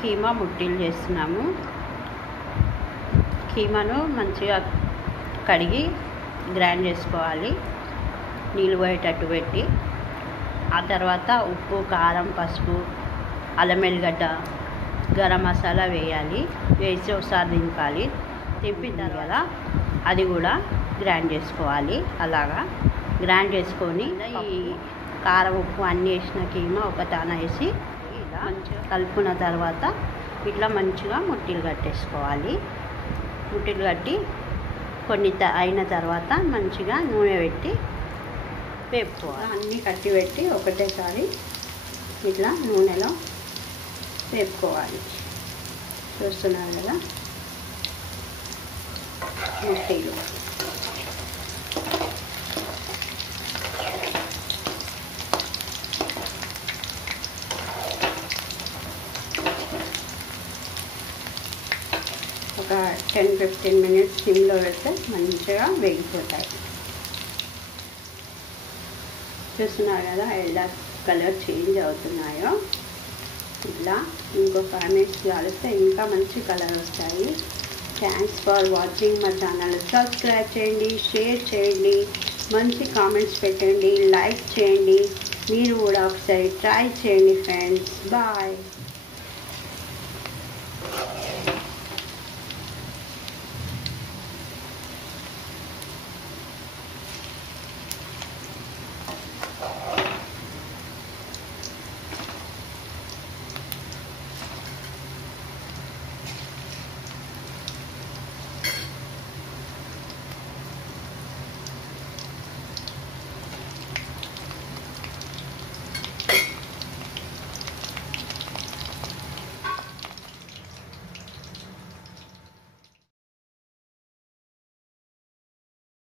కీమా ముట్టీలు చేస్తున్నాము. కీమాను మంచిగా కడిగి గ్రైండ్ చేసుకోవాలి, నీళ్ళు పోయేటట్టు పెట్టి. ఆ తర్వాత ఉప్పు, కారం, పసుపు, అల్లం వెల్లిగడ్డ, గరం మసాలా వేయాలి. వేసి ఒకసారి దింపాలి. దింపిన తర్వాత అది కూడా గ్రైండ్ చేసుకోవాలి. అలాగా గ్రైండ్ చేసుకొని ఈ కారం, ఉప్పు అన్నీ వేసిన కీమా ఒక తాన వేసి ఇలా మంచిగా కలుపుకున్న తర్వాత ఇట్లా మంచిగా ముట్టీలు కట్టేసుకోవాలి. ముట్టీలు కట్టి కొన్ని అయిన తర్వాత మంచిగా నూనె పెట్టి వేపుకోవాలి. అన్నీ కట్టి పెట్టి ఒకటేసారి ఇట్లా నూనెలో వేపుకోవాలి. చూస్తున్నారు కదా ముట్టీలు. ఒక 10-15 మినిట్స్ సిమ్లో పెడితే మంచిగా వేగిపోతాయి. చూస్తున్నారు కదా ఎలా కలర్ చేంజ్ అవుతున్నాయో. ఇట్లా ఇంకో 5 మినిట్స్ కాలిస్తే ఇంకా మంచి కలర్ వస్తాయి. Thanks for watching. మా ఛానల్ సబ్స్క్రైబ్ చేయండి, షేర్ చేయండి, మంచి కామెంట్స్ పెట్టండి, లైక్ చేయండి. మీరు కూడా ఒకసారి ట్రై చేయండి ఫ్రెండ్స్. బాయ్.